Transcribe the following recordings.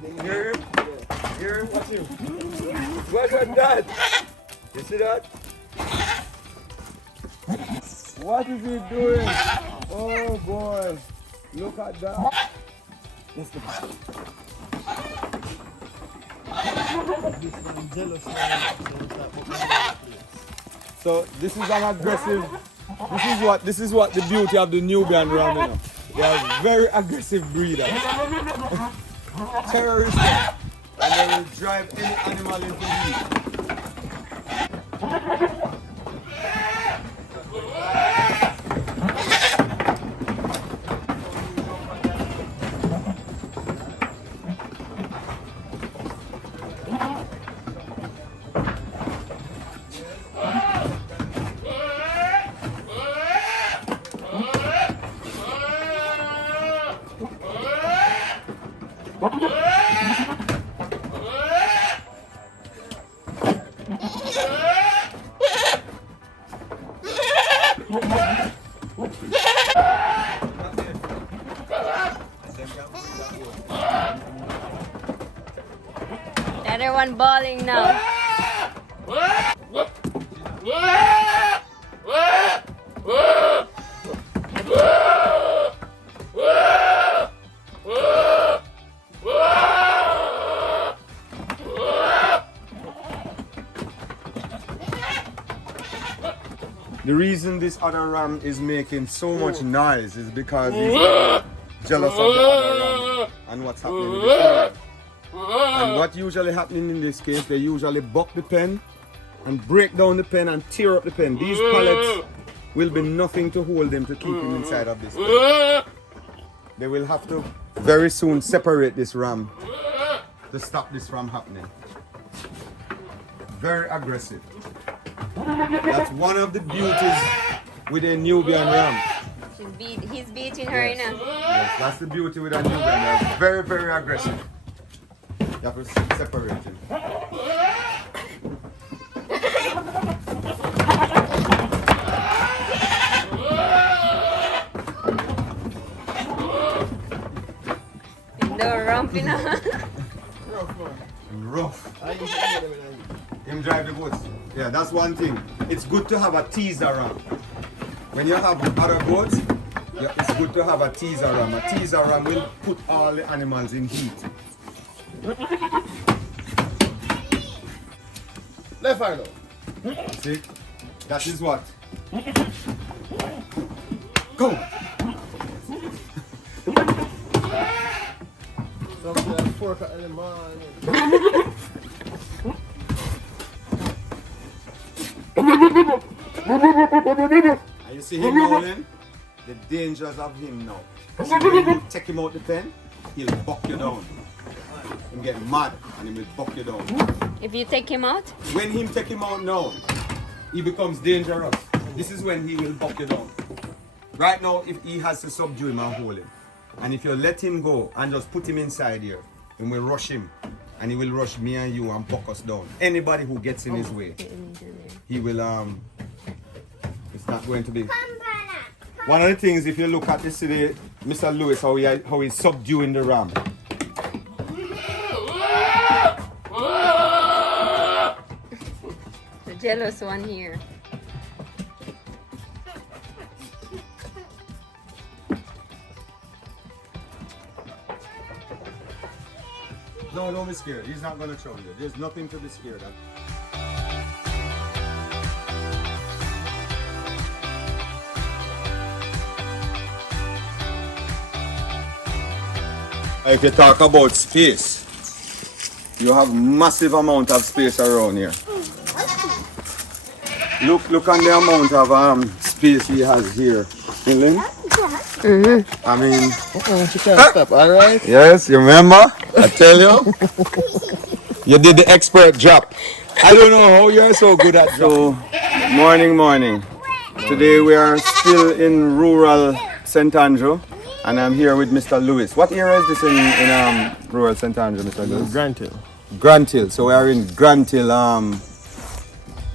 Hear him? Hear him? Watch him. Watch at that. You see that? What is he doing? Oh boy. Look at that. Let's go. So this is an aggressive. This is what the beauty of the Nubian ram, you know. They are very aggressive breeders. Terrorists, and they will drive any animal into heat. Everyone bawling now. The reason this other ram is making so much noise is because he's jealous of the other ram and what's happening with the pen. And what usually happening in this case, they usually buck the pen and break down the pen and tear up the pen. These pallets will be nothing to hold them to keep him inside of this pen. They will have to very soon separate this ram to stop this from happening. Very aggressive. That's one of the beauties with a Nubian ram. He's beating her, Yes. now. Yes, that's the beauty with a Nubian ram. Very, very aggressive. You have to separate him. The rumping on. Rough. Him drive the goats. Yeah, that's one thing. It's good to have a teaser ram. When you have other goats, yeah, it's good to have a teaser ram. A teaser ram will put all the animals in heat. Left hand See? That is what? Go! Something 4 o'clock in the morning. And you see him howling? The dangers of him now. See, when you take him out the pen, he'll buck you down. He'll get mad and he will buck you down. If you take him out? When him take him out now, he becomes dangerous. This is when he will buck you down. Right now, if he has to subdue him and hold him, and if you let him go and just put him inside here, and we'll rush him, and he will rush me and you and buck us down. Anybody who gets in his way, he will, it's not going to be. One of the things, if you look at this today, Mr. Lewis, how he's subduing the ram. The jealous one here. No, don't be scared. He's not going to trouble you. There's nothing to be scared of. If you talk about space, you have massive amount of space around here. Look on the amount of space he has here. Feeling? I mean, She can't stop, alright? yes, you remember? I tell you, you did the expert job. I don't know how you're so good at so. Morning. Today we are still in rural St.Andrew, and I'm here with Mr. Lewis. What area is this in rural St.Andrew, Mr. Lewis? Granted. Grant Hill. So we are in Grant Hill,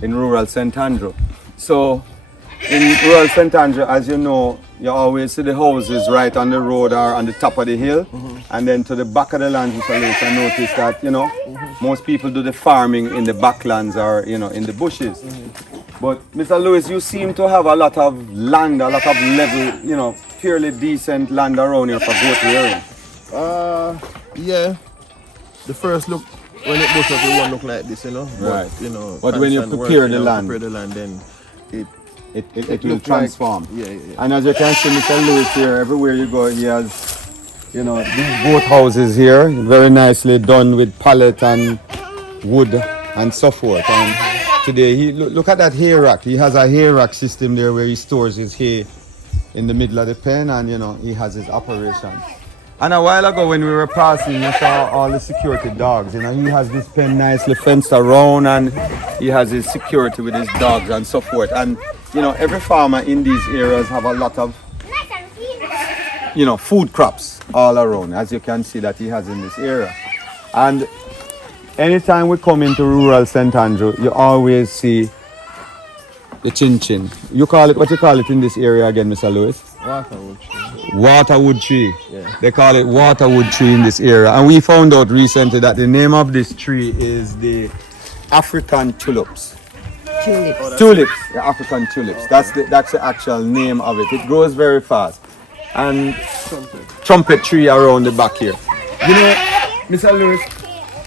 in rural St. Andrew. So in rural St. Andrew, as you know, you always see the houses right on the road or on the top of the hill. And then to the back of the land, Mr. Lewis, I noticed that, you know, most people do the farming in the backlands or, you know, in the bushes. But Mr. Lewis, you seem to have a lot of land, a lot of level, you know, fairly decent land around here for goat rearing. Yeah. The first look, when it bush up, it won't look like this, you know. Right. But, you know, But when you prepare the land, then it will transform. Yeah. And as you can see, Mr. Lewis here, everywhere you go, he has, you know, these boat houses here, very nicely done with pallet and wood and so forth. And today, look at that hay rack. He has a hay rack system there where he stores his hay in the middle of the pen, and you know, he has his operation. And a while ago when we were passing, we saw all the security dogs. You know, he has this pen nicely fenced around, and he has his security with his dogs and so forth. And you know, every farmer in these areas have a lot of, you know, food crops all around, as you can see that he has in this area. And anytime we come into rural St.Andrew, you always see the chin-chin. You call it, what you call it in this area again, Mr. Lewis? Waterwood tree. Waterwood tree. Yeah. They call it waterwood tree in this area. And we found out recently that the name of this tree is the African tulips. Tulips, the African tulips. That's the actual name of it. It grows very fast. And trumpet tree around the back here. You know, Mr. Lewis,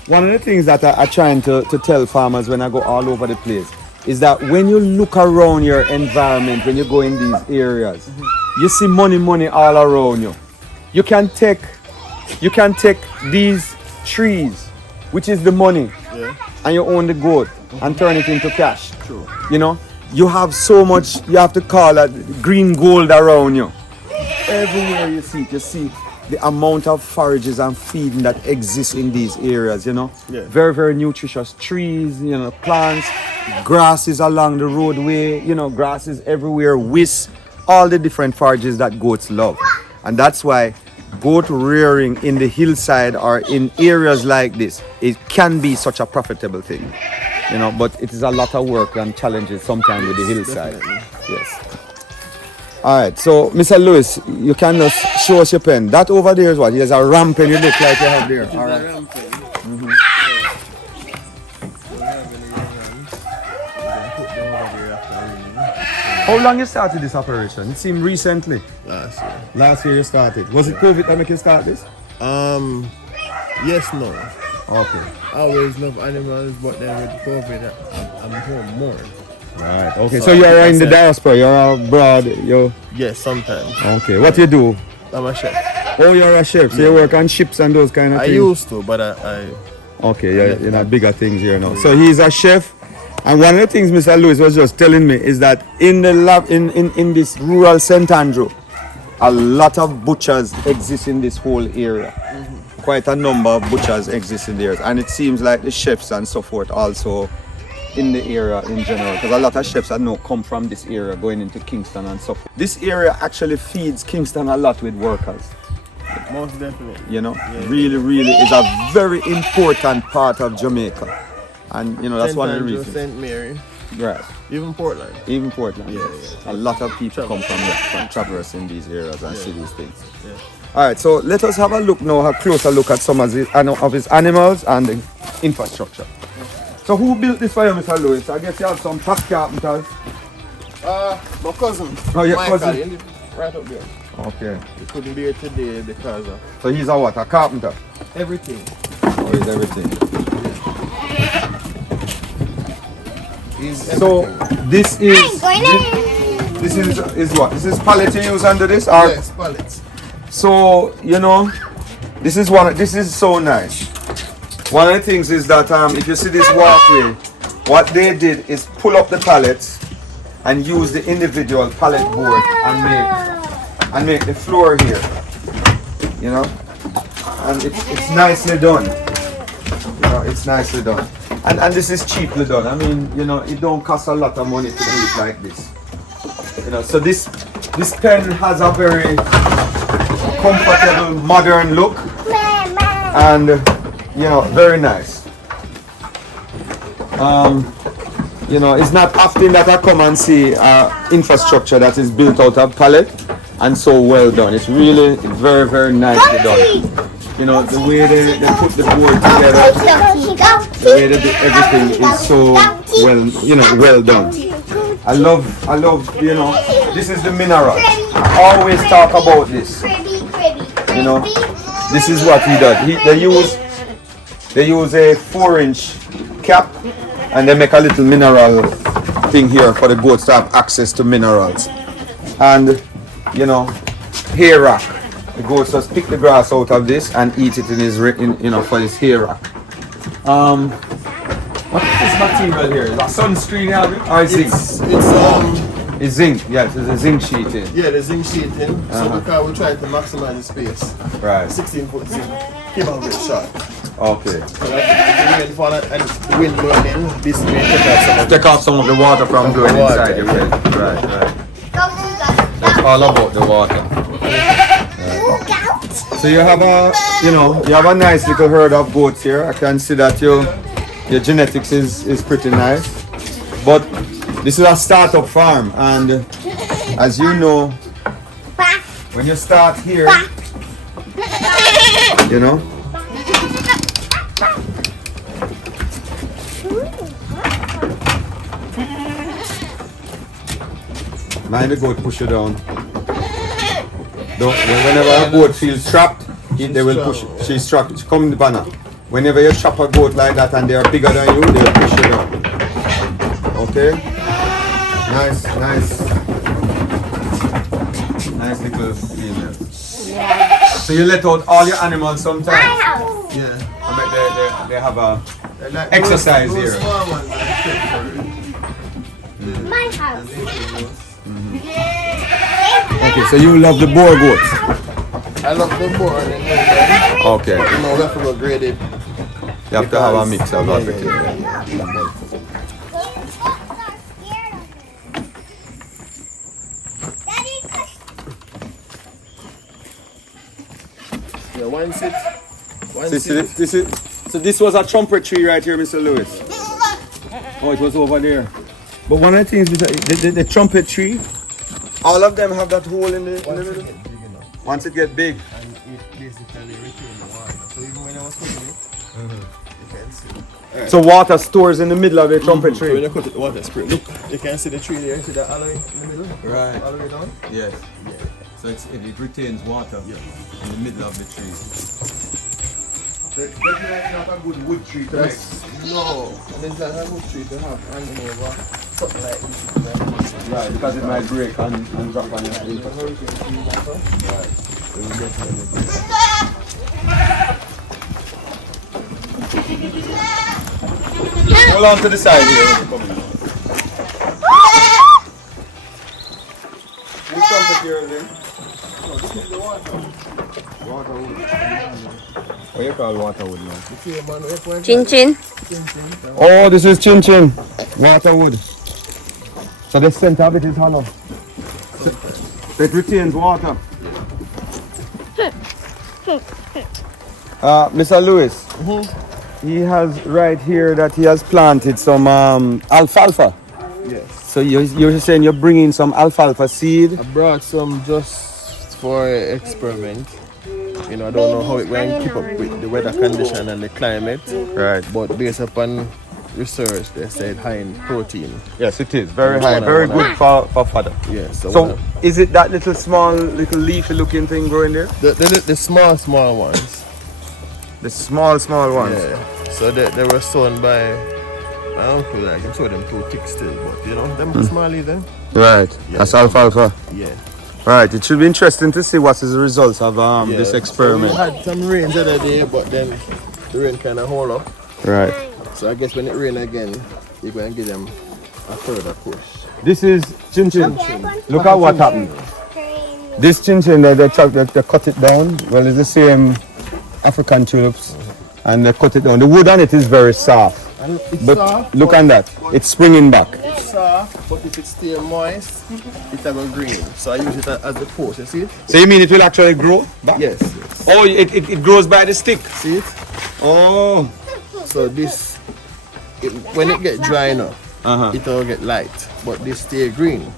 one of the things that I trying to tell farmers when I go all over the place is that when you look around your environment, when you go in these areas, you see money all around you. You can take these trees, which is the money, and you own the goat and turn it into cash. True. You know, you have so much, you have to call it green gold around you. Everywhere you see it, you see the amount of forages and feeding that exists in these areas, you know. Yeah. Very, very nutritious trees, you know, plants, grasses along the roadway, you know, grasses everywhere, wisps, all the different forages that goats love. And that's why goat rearing in the hillside or in areas like this, it can be such a profitable thing, you know, but it is a lot of work and challenges sometimes with the hillside. Definitely. Yes. All right, so Mr. Lewis, you can just show us your pen. That over there is what? There's a ramp pen you look like you have there. All right. How long you started this operation? It seemed recently. Last year. Last year you started. Was it COVID that make you start this? Yes, no. Okay. I always love animals, but then with COVID, I'm home more. Right. Okay. So you're in the diaspora. You're abroad. You. Yes, sometimes. Okay. What you do? I'm a chef. Oh, you're a chef. So you work on ships and those kind of I things. used to, but I Okay. Yeah. You know, bigger things here now. So he's a chef. And one of the things Mr. Lewis was just telling me is that in the lab in this rural St. Andrew, a lot of butchers exist in this whole area. Quite a number of butchers exist in there, and it seems like the chefs and so forth also in the area in general, because a lot of chefs I know come from this area going into Kingston and so forth. This area actually feeds Kingston a lot with workers. most definitely. You know, really is a very important part of Jamaica, and you know that's one of the reasons. St. Mary, Right. even Portland. Even Portland. Yeah. A lot of people come from traverse in these areas and see these things. Yeah. All right, so let us have a look now, a closer look at some of his animals and the infrastructure. So who built this for you, Mr. Lewis? I guess you have some pack carpenters. My cousin. Oh, your Michael, cousin? he live right up there. Okay. He couldn't be here today because of So he's a what? A carpenter? everything. Oh, he's everything. He's So everything. this is what? This is pallet you use under this? Or Yes, pallets. so you know, this is so nice. One of the things is that if you see this walkway, what they did is pull up the pallets and use the individual pallet board and make the floor here. You know? And it's nicely done. You know, it's nicely done. And this is cheaply done. I mean, you know, it don't cost a lot of money to do it like this. You know, so this pen has a very comfortable modern look and you know, very nice. You know, it's not often that I come and see infrastructure that is built out of pallet, and so well done. It's really very, very nicely done. You know, the way they put the board together, the way they do everything is so well, you know, well done. I love, you know, this is the mineral. I always talk about this. You know, this is what he does. They use a 4-inch cap and they make a little mineral thing here for the goats to have access to minerals. And, you know, hair rack. The goats just pick the grass out of this and eat it in his, you know, for his hair rack. What is this material here? Is that sunscreen or zinc? It's zinc. Yes, it's a zinc sheeting. Yeah, the zinc sheeting. So because we try to maximize the space. Right. 16-foot zinc. Keep on very short. Okay. So that the rain fall and the wind blowing in, this may Take off some of the water from blowing inside your bed. Right. It's all about the water. So you have a nice little herd of goats here. I can see that your genetics is pretty nice. But this is a startup farm, and as you know, when you start here, you know, mind the goat push you down. Whenever a goat feels trapped, they will push it. She's trapped. She come in the banner. Whenever you trap a goat like that and they are bigger than you, they'll push you down. Okay? Nice little female. Yeah. So you let out all your animals sometimes? Yeah. I bet they have a Like exercise those here. small ones, My house. Okay, so you love the boar goats? I love the boar and then Okay. you know, we have to go grade it. You have to have a mix of everything. Yeah, one sit. So this was a trumpet tree right here, Mr. Lewis. Oh, it was over there. But one of the things is that the trumpet tree, all of them have that hole in the middle. Once it gets big. And it basically retain the water. So even when I was cooking it, you can see. So water stores in the middle of the trumpet So when tree. you cut it, water spray. Look, you can see the tree there. See the alloy in the middle? Right. All the way down? Yes. Yeah. So it retains water in the middle of the tree. So it's definitely not a good wood tree to make. No, there's not a good tree to have hanging over something like this. Right, because it might break and drop on your feet. Right. Hold on to the side here when you come in. Which trumpet here is in? No, this is the water. Waterwood. What you call waterwood now? You see a man up like Chin chin. Oh, this is chin chin. Waterwood. So the center of it is hollow. So it retains water. Mr. Lewis, he has right here that he has planted some alfalfa. Yes. So you're saying you're bringing some alfalfa seed? I brought some just for experiment. You know, I don't know how it will keep up with the weather condition and the climate. Right. But based upon research, they said high in protein. Yes, it is. Very high, very good for fodder. Yeah. So is it that little small, little leafy looking thing growing there? The small ones. The small ones? Yeah. So they were sown by, I don't feel like I can show them too thick still, but you know, them small either. Right. Yeah. That's alfalfa. Yeah. Right. It should be interesting to see what is the results of this experiment. So we had some rain the other day, but then the rain kind of hold up. Right. So I guess when it rain again, you're going to give them a further push. This is chin chin. Look at what happened. This chin chin, they cut it down. Well, it's the same African tulips, and they cut it down. The wood on it is very soft. And it's But soft, look at that. It's springing back. it's soft, but if it stay moist, it will go green. So I use it as a post, you see it? So you mean it will actually grow back? Yes. Oh, it grows by the stick. See it? Oh. So this, when it get dry enough, it will get light, but this stay green.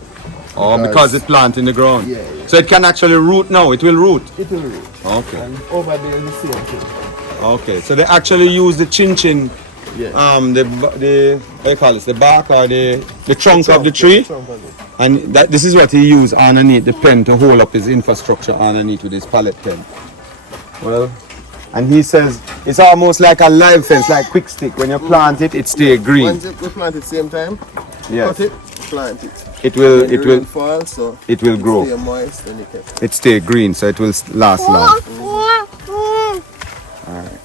Oh, because it's planted in the ground. Yeah, yeah. So it can actually root now. It will root. It will root. Okay. And over there is the same thing. Okay. So they actually use the chin. Yeah. The what do you call it? The bark or the trunk of the tree. The trunk of it. And this is what he used underneath the pen to hold up his infrastructure underneath with his pallet pen. Well, and he says it's almost like a live fence, like quick stick. When you plant it, it stays green. Once we plant it same time, Yes. cut it, plant it. It will, When the it will, rain fall, so it will grow. stay moist and it can. It stay green, so it will last long. All right.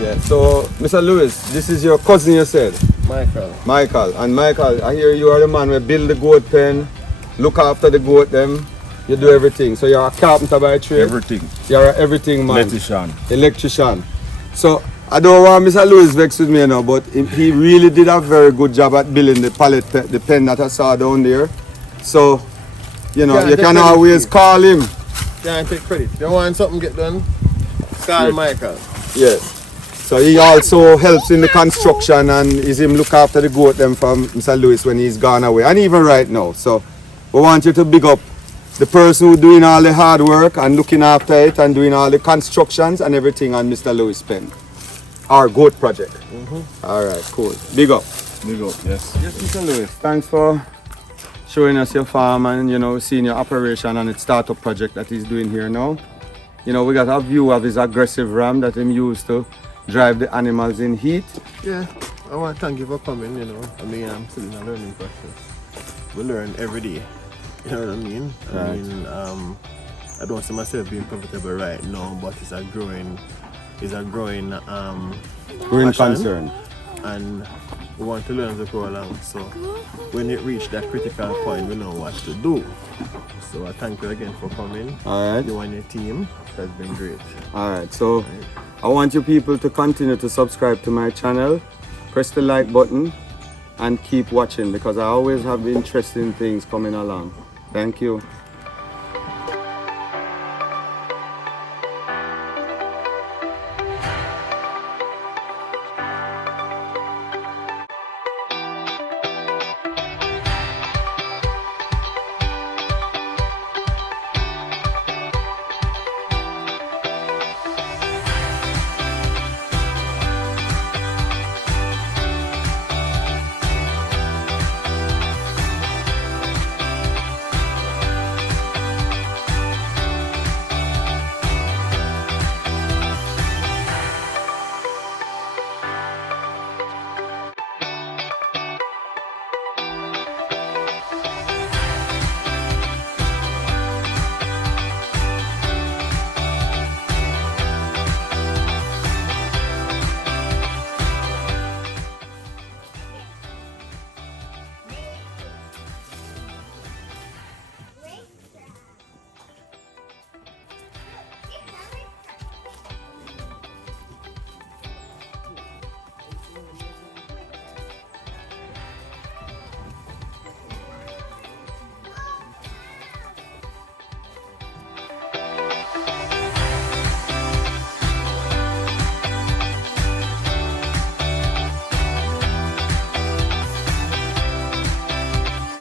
Yeah, so Mr. Lewis, this is your cousin, you said? Michael. Michael. And Michael, I hear you are the man who build the goat pen, look after the goat them, you do everything. So you're a carpenter by trade? Everything. You're an everything man. Electrician. So I don't want Mr. Lewis vex with me now, but he really did a very good job at building the pallet, the pen that I saw down there. So, you know, Yeah, you can definitely. always call him. Can't take credit. You want something get done? Call Michael. Yes. So he also helps in the construction and is him look after the goat them from Mr. Lewis when he's gone away, and even right now. So we want you to big up the person who doing all the hard work and looking after it and doing all the constructions and everything on Mr. Lewis pen, our goat project. All right, cool. Big up. Big up, yes. Yes, Mr. Lewis. Thanks for showing us your farm and, you know, seeing your operation and its startup project that he's doing here now. You know, we got a view of his aggressive ram that he used to drive the animals in heat. Yeah, I want to thank you for coming, you know. I mean, I'm still in a learning process. We learn every day. You know what I mean? Right. I mean, I don't see myself being profitable right now, but it's a growing We're in passion, concern. and we want to learn as we go along. So when it reach that critical point, we know what to do. So I thank you again for coming. All right. You and your team has been great. All right. So I want you people to continue to subscribe to my channel, press the like button, and keep watching because I always have interesting things coming along. Thank you.